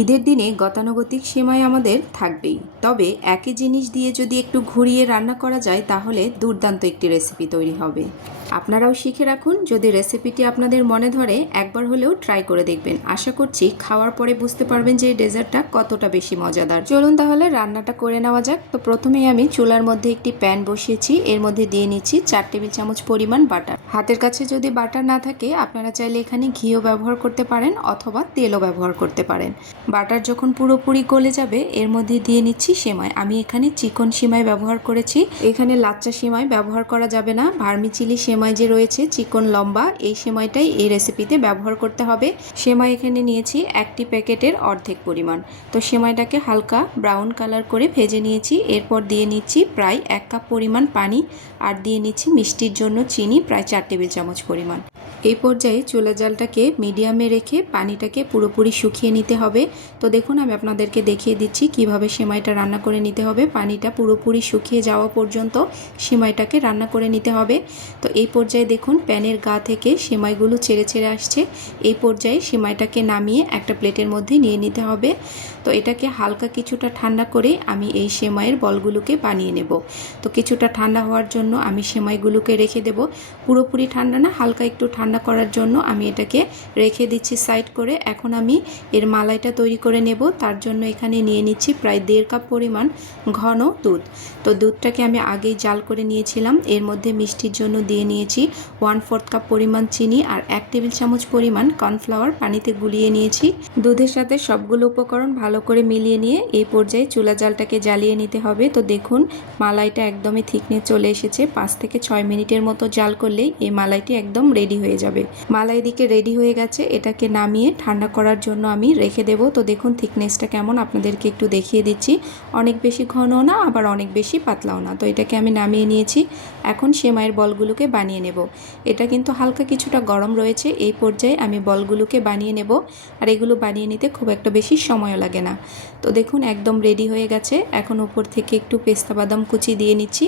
ঈদের দিনে গতানুগতিক সেমাই আমাদের থাকবেই, তবে একই জিনিস দিয়ে যদি একটু ঘুরিয়ে রান্না করা যায় তাহলে দুর্দান্ত একটি রেসিপি তৈরি হবে। আপনারাও শিখে রাখুন। যদি রেসিপিটি আপনাদের মনে ধরে একবার হলেও ট্রাই করে দেখবেন। আশা করছি খাওয়ার পরে বুঝতে পারবেন যে এই ডেজার্টটা কতটা বেশি মজাদার। চলুন তাহলে রান্নাটা করে নেওয়া যাক। তো প্রথমেই আমি চুলার মধ্যে একটি প্যান বসিয়েছি, এর মধ্যে দিয়ে নিচ্ছি 4 টেবিল চামচ পরিমাণ বাটার। হাতের কাছে যদি বাটার না থাকে আপনারা চাইলে এখানে ঘিও ব্যবহার করতে পারেন অথবা তেলও ব্যবহার করতে পারেন। বাটার যখন পুরোপুরি গলে যাবে এর মধ্যে দিয়ে নিচ্ছি সেমাই। আমি এখানে চিকন সেমাই ব্যবহার করেছি, এখানে লাচ্চা সেমাই ব্যবহার করা যাবে না। ভার্মিচিলি সেমাই যে রয়েছে চিকন লম্বা, এই সেমাইটাই এই রেসিপিতে ব্যবহার করতে হবে। সেমাই এখানে নিয়েছি একটি প্যাকেটের অর্ধেক পরিমাণ। তো সেমাইটাকে হালকা ব্রাউন কালার করে ভেজে নিয়েছি। এরপর দিয়ে নিচ্ছি প্রায় 1 কাপ পরিমাণ পানি, আর দিয়ে নিচ্ছি মিষ্টির জন্য চিনি প্রায় 4 টেবিল চামচ পরিমাণ। এই পর্যায়ে চুলা জালটাকে মিডিয়ামে রেখে পানিটাকে পুরোপুরি শুকিয়ে নিতে হবে। তো দেখুন আমি আপনাদেরকে দেখিয়ে দিচ্ছি কিভাবে সেমাইটা রান্না করে নিতে হবে। পানিটা পুরোপুরি শুকিয়ে যাওয়া পর্যন্ত সেমাইটাকে রান্না করে নিতে হবে। তো এই পর্যায়ে দেখুন প্যানের গা থেকে সেমাইগুলো ছেড়ে ছেড়ে আসছে। এই পর্যায়ে সেমাইটাকে নামিয়ে একটা প্লেটের মধ্যে নিয়ে নিতে হবে। তো এটাকে হালকা কিছুটা ঠান্ডা করে আমি এই সেমাইয়ের বলগুলোকে বানিয়ে নেব। তো কিছুটা ঠান্ডা হওয়ার জন্য আমি সেমাইগুলোকে রেখে দেব। পুরোপুরি ঠান্ডা না, হালকা একটু ঠান্ডা করার জন্য আমি এটাকে রেখে দিচ্ছি সাইড করে। এখন আমি এর মালাইটা তৈরি করে নেব। তার জন্য এখানে নিয়ে নিচ্ছি প্রায় 1.5 কাপ পরিমাণ ঘন দুধ। তো দুধটাকে আমি আগেই জাল করে নিয়েছিলাম। এর মধ্যে মিষ্টির জন্য দিয়ে নিয়েছি 1/4 কাপ পরিমাণ চিনি আর 1 টেবিল চামচ পরিমাণ কর্নফ্লাওয়ার পানিতে গুলিয়ে নিয়েছি। দুধের সাথে সবগুলো উপকরণ ভালো করে মিলিয়ে নিয়ে এই পর্যায়ে চুলা জালটাকে জ্বালিয়ে নিতে হবে। তো দেখুন মালাইটা একদমই থিকনে চলে এসেছে। 5 থেকে 6 মিনিটের মতো জাল করলেই এই মালাইটি একদম রেডি হয়ে যাবে। মালাই দিকে রেডি হয়ে গেছে, এটাকে নামিয়ে ঠান্ডা করার জন্য আমি রেখে দেব। তো দেখুন থিকনেসটা কেমন আপনাদেরকে একটু দেখিয়ে দিচ্ছি। অনেক বেশি ঘনও না আবার অনেক বেশি পাতলাও না। তো এটাকে আমি নামিয়ে নিয়েছি। এখন সেমাইয়ের বলগুলোকে বানিয়ে নেব। এটা কিন্তু হালকা কিছুটা গরম রয়েছে। এই পর্যায়ে আমি বলগুলোকে বানিয়ে নেব, আর এগুলো বানিয়ে নিতে খুব একটা বেশি সময়ও লাগে না। তো দেখুন একদম রেডি হয়ে গেছে। এখন উপর থেকে একটু পেস্তা বাদাম কুচি দিয়ে নিচ্ছি।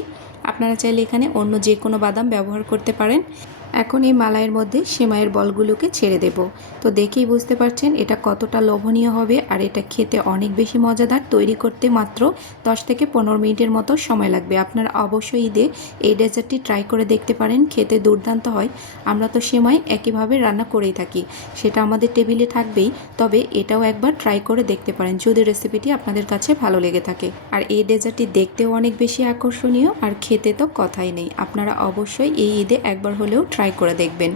আপনারা চাইলে এখানে অন্য যে কোনো বাদাম ব্যবহার করতে পারেন। এখন এই মালাইয়ের মধ্যে সেমাইয়ের বলগুলোকে ছেড়ে দেব। তো দেখেই বুঝতে পারছেন এটা কতটা লোভনীয় হবে, আর এটা খেতে অনেক বেশি মজাদার। তৈরি করতে মাত্র 10 থেকে 15 মিনিটের মতো সময় লাগবে। আপনারা অবশ্যই ঈদে এই ডেজার্টটি ট্রাই করে দেখতে পারেন, খেতে দুর্দান্ত হয়। আমরা তো সেমাই একইভাবে রান্না করেই থাকি, সেটা আমাদের টেবিলে থাকবেই। তবে এটাও একবার ট্রাই করে দেখতে পারেন যদি রেসিপিটি আপনাদের কাছে ভালো লেগে থাকে। আর এই ডেজার্টটি দেখতেও অনেক বেশি আকর্ষণীয়, আর খেতে তো কথাই নেই। আপনারা অবশ্যই এই ঈদে একবার হলেও ট্রাই করে দেখবেন।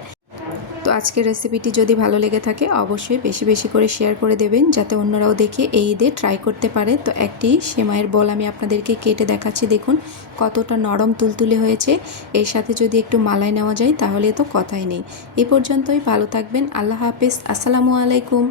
তো আজকের রেসিপিটি যদি ভালো লেগে থাকে অবশ্যই বেশি বেশি করে শেয়ার করে দেবেন, যাতে অন্যরাও দেখে এই ঈদে ট্রাই করতে পারে। তো একটি সেমাইয়ের বল আমি আপনাদেরকে কেটে দেখাচ্ছি। দেখুন কতটা নরম তুলতুলে হয়েছে। এর সাথে যদি একটু মালাই নেওয়া যায় তাহলে তো কথাই নেই। এই পর্যন্তই, ভালো থাকবেন। আল্লাহ হাফেজ। আসসালামু আলাইকুম।